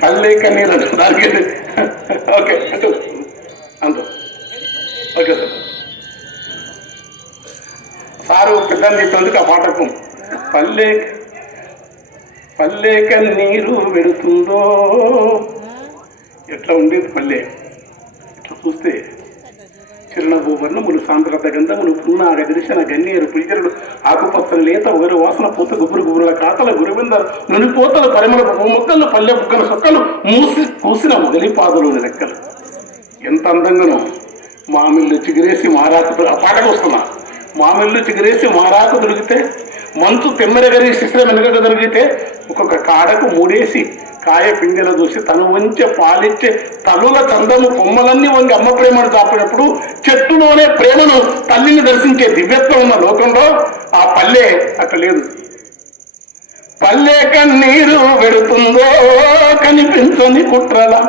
కళ్ళే కన్నీరు అంట దానికి ఓకే అంటూ అంటూ ఓకే సార్. సారు పెద్దని చెప్పినందుకు ఆ పాటకు. పల్లె పల్లె కన్నీరు పెడుతుందో ఎట్లా ఉండేది పల్లె? ఇట్లా చూస్తే? చిరునవ్వు వర్ణములు సాంద్రత గంధములు పున్నాగ దృశన గన్నేరు పిలిచరుడు ఆకుపచ్చని లేత ఒకరు వాసన పూత గుబురు గుబురుల కాతల గురువింద నునిపోతల పరిమళ మొక్కలు పల్లె బుక్కల సొక్కలు మూసి కూసిన మొదలి పాదులోని రెక్కలు. ఎంత అందంగానో. మామిళ్ళు చిగురేసి మారాకు ఆ పాటకు వస్తున్నా. మామిళ్ళు చిగురేసి మారాకు దొరికితే మంచు తెమ్మెరగరి శిశిర వెనక దొరికితే ఒక్కొక్క కాడకు మూడేసి కాయ పిందెల చూసి తను వంచే పాలిచ్చే తలుల చందము కొమ్మలన్నీ వంగి అమ్మ ప్రేమను చాపినప్పుడు చెట్టులోనే ప్రేమను తల్లిని దర్శించే దివ్యత్వం ఉన్న లోకంలో ఆ పల్లె అక్కడ లేదు. పల్లె కన్నీరు పెడుతుందో కనిపించని కుట్రలా.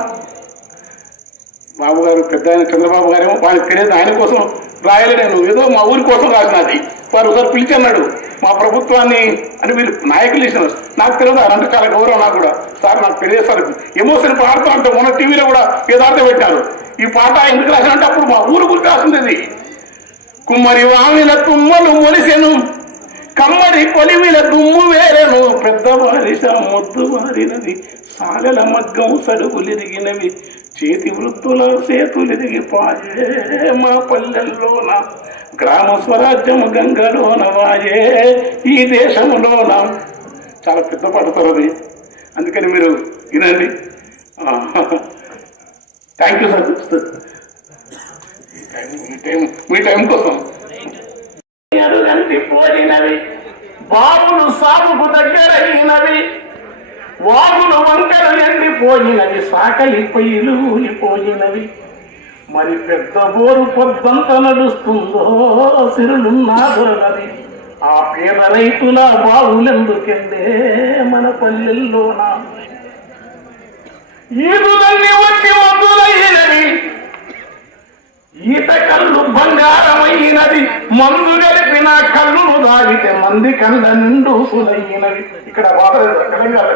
బాబు గారు పెద్ద ఆయన చంద్రబాబు గారేమో వాళ్ళకి తెలియదు ఆయన కోసం రాయాలి నేను ఏదో మా ఊరి కోసం రాసినది. వారు ఒకసారి పిలిచి అన్నాడు మా ప్రభుత్వాన్ని అని వీళ్ళు నాయకులు ఇచ్చినారు నాకు తెలియదు ఆ రెండు చాలా గౌరవం నాకు కూడా. సార్ నాకు తెలియదు సార్. ఎమోషన్ పాడుతూ అంటే మొన్న టీవీలో కూడా యథార్థ పెట్టారు. ఈ పాట ఎందుకు రాసినంటే అప్పుడు మా ఊరు గురించి రాసింది ఇది. కుమ్మరి వామిల తుమ్మలు మొలిసెను కమ్మరి పొలిమిల దుమ్ము వేరెను పెద్ద బారిస మొద్దు వారినది సాలెల మగ్గం సడుగులిరిగినవి చేతి వృత్తుల సేతులు పాయే మా పల్లెల్లోన గ్రామ స్వరాజ్యం గంగలోన వాయే ఈ దేశంలోన. చాలా పెద్ద పడతారు అది. అందుకని మీరు వినండి. Thank you sir. Me time మీ టైం కోసం. బాబులు సాగుకు దగ్గరైనవి. వాగుల వంకలు ఎండిపోయినవి సాకలి పొయ్యిలు ఊలిపోయినవి. మరి పెద్ద బోరు పొద్దంత నడుస్తుందో సిరులున్నా దొరగది ఆ పేద రైతుల బావులెందుకెందే మన పల్లెల్లోన? ఈదులన్నీ వచ్చి వద్దులైనవి ఈత కళ్ళు బంగారమైనది. మందు కలిపిన కళ్ళు దాగితే మంది కళ్ళ నిండు సులైనవి. ఇక్కడ వాడలేదు తెలంగాణ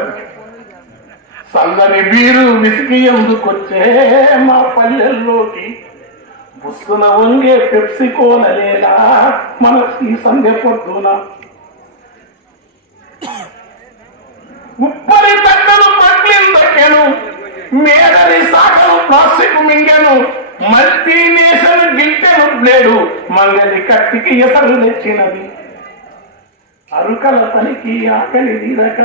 చల్లని బీరు విసిగి ఎందుకొచ్చే మా పల్లెల్లోకి బుస్సున వంగే పెప్సి కోనలేలా మన ఈ సంధ్య పొద్దున. ఉప్పరి తట్టలు పట్లిందకెను మేడని సాగను ప్లాస్టిక్ మింగెను మల్టీ నేషన్ గిల్టెను బ్లేడు మంగలి కత్తికి ఎసరు తెచ్చినది. అరుకల పనికి ఆకలి తీరక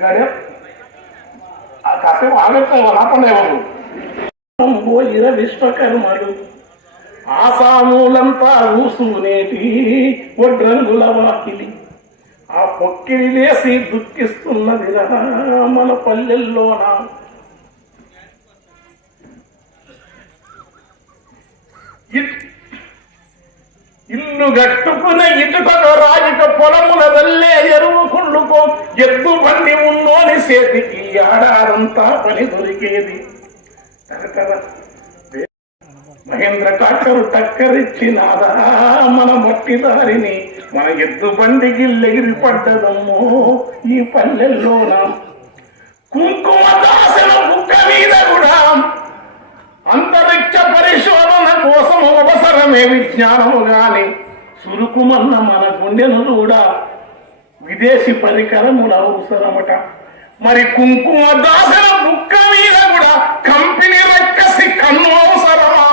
గడ ఆ కాసేపు ఆగచ్చు ఆపలేవరు పోయిన విశ్వకర్మలు ఆసాములంతా ఊసునేటి ఒడ్రంగుల వాకిలి. ఆ పొక్కిని లేసి దుఃఖిస్తున్నది మన పల్లెల్లోనా. ఇట్- ఇల్లు గట్టుకున ఇటుకను రాజుక పొలముల వల్లే ఎరువు కుళ్ళుకో. ఎద్దు బండి ఉన్నోని సేతికి ఆడారంతా పని దొరికేది. మహేంద్ర కాకరు టక్కరిచ్చినాదా మన మట్టి దారిని. మన ఎద్దు బండికి లెగిరి పడ్డదమ్మో ఈ పల్లెల్లోన. కుంకుమ దాసన బుక్క మీద కూడా విజ్ఞానము గాని సురుకుమన్న మన గుండెను కూడా విదేశీ పరికరముల అవసరమట. మరి కుంకుమ దాసన బుక్క మీద కూడా కంపెనీ రక్కసి కన్ను అవసరమా?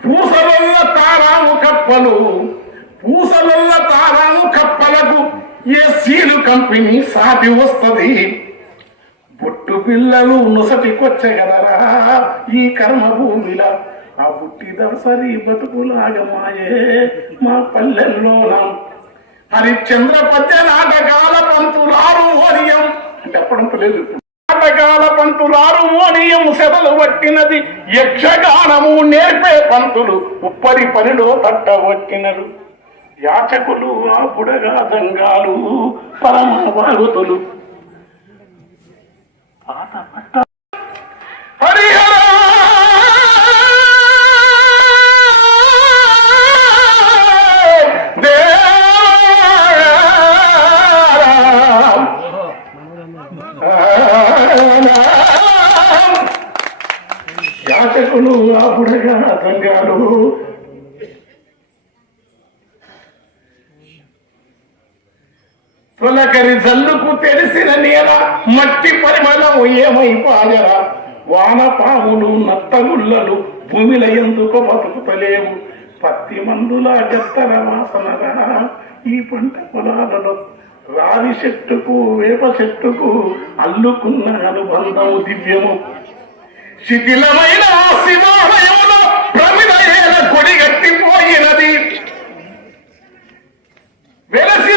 పూసలల్ల తారాము కప్పలు పూసలల్ల తారాము కప్పలకు ఏ సీలు కంపెనీ సాటి వస్తది? బొట్టు పిల్లలు నొసటికొచ్చే ఈ కర్మ భూమిలా ఆ పుట్టి దసరి బతుకులాగమాయే మా పల్లెల్లోన హరిశ్చంద్ర పద్య నాటకాల పంతులారు మోనియం. అంటే అప్పుడు లేదు నాటకాల పంతులారు మోనియం సెదలు పట్టినది. యక్షగానము నేర్పే పంతులు ఉప్పరి పనిలో తట్టవట్టినరు యాచకులు ఆ బుడగా దంగాలు పరమ భాగతులు హరిహర యాచకులు అర్థం కాదు తొలకరి జల్లుకు తెలిసిన నేల మట్టి పరిమళం ఏమైపాయరా వానపాములు నత్తగుళ్ళలు భూమిల ఎందుకు బతుకుతలేవు? పత్తి మందుల గత్తర వాసనగా ఈ పంట పొలాలలో? రావి చెట్టుకు వేప చెట్టుకు అల్లుకున్న అనుబంధము దివ్యము. శిథిలమైన ఆ శివాలయములో ప్రమిద ఏల కొడిగట్టిపోయినది వెలసిన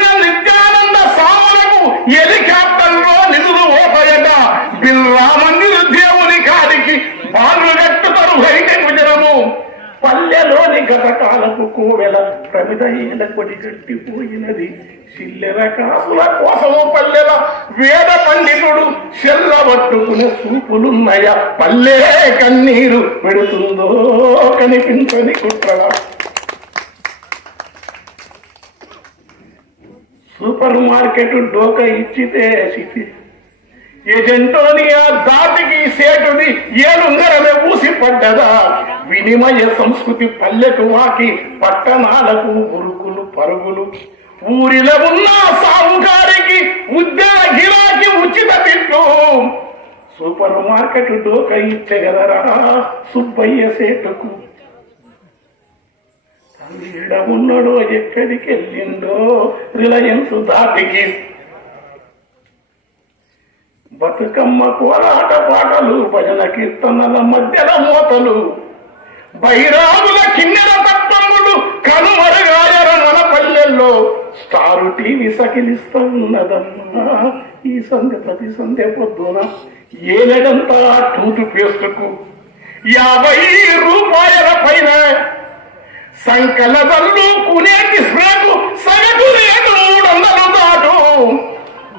పల్లెలోని కోవెల ప్రమిద ఏల కొడి కట్టిపోయినది చిల్లెర కాసుల కోసము పల్లెల వేద పండితుడు చెల్ల పట్టుకునే చూపులున్నాయ పల్లే కన్నీరు పెడుతుందో కనిపించని కుట్రల. సూపర్ మార్కెట్ డోక ఇచ్చితే సిటీ ఏజెంటోనియా దాటికి సేటుది ఏలుంగరమే ఊసి పడ్డదా. వినిమయ సంస్కృతి పల్లెకు వాకి పట్టణాలకు ఉరుకులు పరుగులు. ఊరిలో ఉన్న సాంగారికి ఉద్యోగ గిరాకి ఉచిత తిట్టు సూపర్ మార్కెట్ డోక ఇచ్చగలరా సుబ్బయ్య సేటుకు ఈడ ఉన్నాడో ఎక్కడికి వెళ్ళిండో రిలయన్స్ దాటికి. బతుకమ్మ కోలాట పాటలు భజన కీర్తనల మధ్యన మోతలు. బైరాముల కిన్నెర తత్వములు కనుమరుగాయర మన పల్లెల్లో స్టారు టీవీ సకిలిస్తున్నదమ్మా. ఈ సంధ్య ప్రతి సంధ్య పొద్దున ఏనడంతా టూత్ పేస్టుకు యాభై రూపాయల పైన సంకలదల్లు కునేటి స్ప్రేకు సగటు రేటు మూడు వందలు దాటు.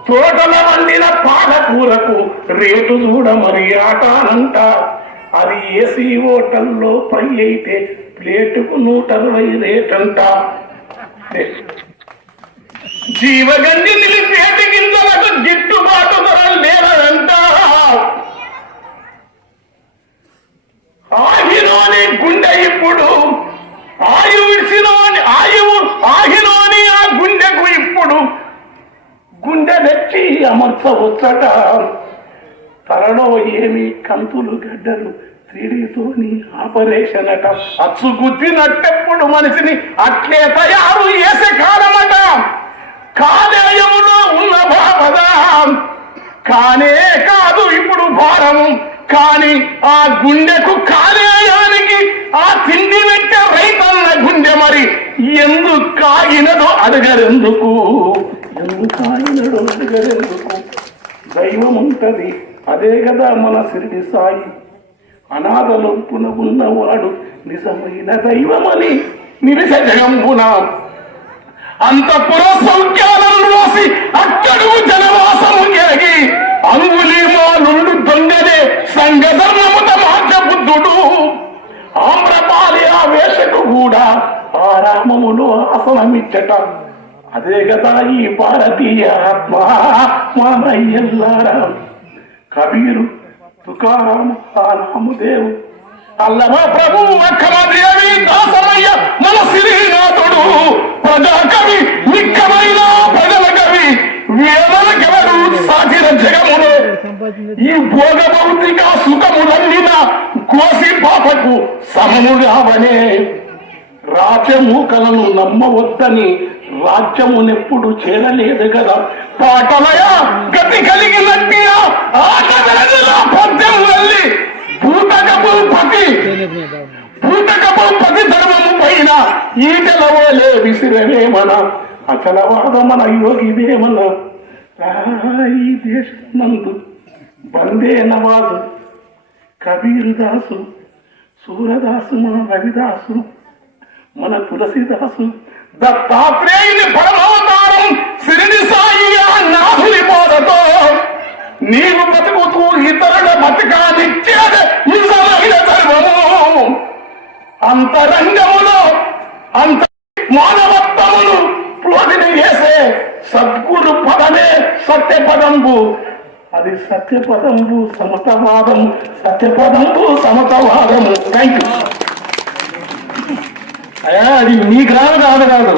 తోటల వండిన పాలకూరకు రేటు చూడ మరి ఆటానంట. అది ఏసీ హోటల్లో పై అయితే ప్లేటుకు నూట అరవై రేటంట. జీవగంజి నిలిపేటి గింజలకు గిట్టుబాటు ధరలు లేదంట ఆగిలోని గుండె ఇప్పుడు ఆయు ఆయువు ఆగిలోని ఆ గుండెకు ఇప్పుడు. గుండె తెచ్చి అమర్చవచ్చట తలలో ఏమి? కంతులు గడ్డలు త్రీడీతోని ఆపరేషన్ అట అచ్చుగుద్దినట్టెప్పుడు మనిషిని అట్లే తయారు చేసే కాలమట. కాలేయములో ఉన్న బాధ కానే కాదు ఇప్పుడు భారము. కానీ ఆ గుండెకు కాలేయానికి ఆ తిండి పెట్టే రైతన్న గుండె మరి ఎందుకు కాగినదో అడగరెందుకు? ఎందుకు కాగినదో అడగరెందుకు? దైవం ఉంటది అదే కదా మన సిరిడి సాయి. అనాథలొప్పున ఉన్నవాడు నిజమైన దైవమని నిరిస జగంబున. అంతపుర సౌఖ్యాలను రోసి అక్కడు జనవాసము ఎరగి అంగులీమాలుడు దొంగనే సంగధర్మముత మార్గబుద్ధుడు. ఆమ్రపాలి ఆ వేషకు కూడా ఆ రామములో ఆసనమిచ్చట. అదే కదా ఈ భారతీయ ఆత్మ మానయ్యల్లారా కబీరు తుకారాం రాముదేవు అల్లవ ప్రభు అక్కమదేవి దాసమయ్య మన శ్రీనాథుడు ప్రజాకవి నిక్కమైన ప్రజల కవి. వేదలకెవరు కవడు సాగిన జగమును. ఈ భోగ భౌతిక సుఖములన్నిన కోసి పాపకు సమముగావనే. రాచమూకలను నమ్మవద్దని రాజ్యమునెప్పుడు చేరలేదు కదా. పాటలయ గతి కలిగినట్టిగా ఆట వెలదిలా పద్యం వెళ్ళి భూతకపు పతి భూతకపు పతి ధర్మము పైన ఈటల ఓలే విసిరవేమన. అచలవాదమన యోగిదేమన ఈ దేశం నందు బందే నవాజు కబీరుదాసు సూరదాసు మన రవిదాసు మన తులసిదాసు దత్తాత్రేయుని పరమావతారం సిరిని సాయి ఆ నాథుని బోధతో. నీవు బతుకుతూ ఇతరుల బతకానిచ్చేది నిజమైన ధర్మము. అంతరంగములో అంత మానవత్వమును ప్రోటిని వేసే సద్గురు పదమే సత్య పదంబు అది సత్యపదంబు సమతవాదము సత్యపదంబు సమతవాదము. థ్యాంక్ యూ అది మీ గ్రామ కాదు కాదు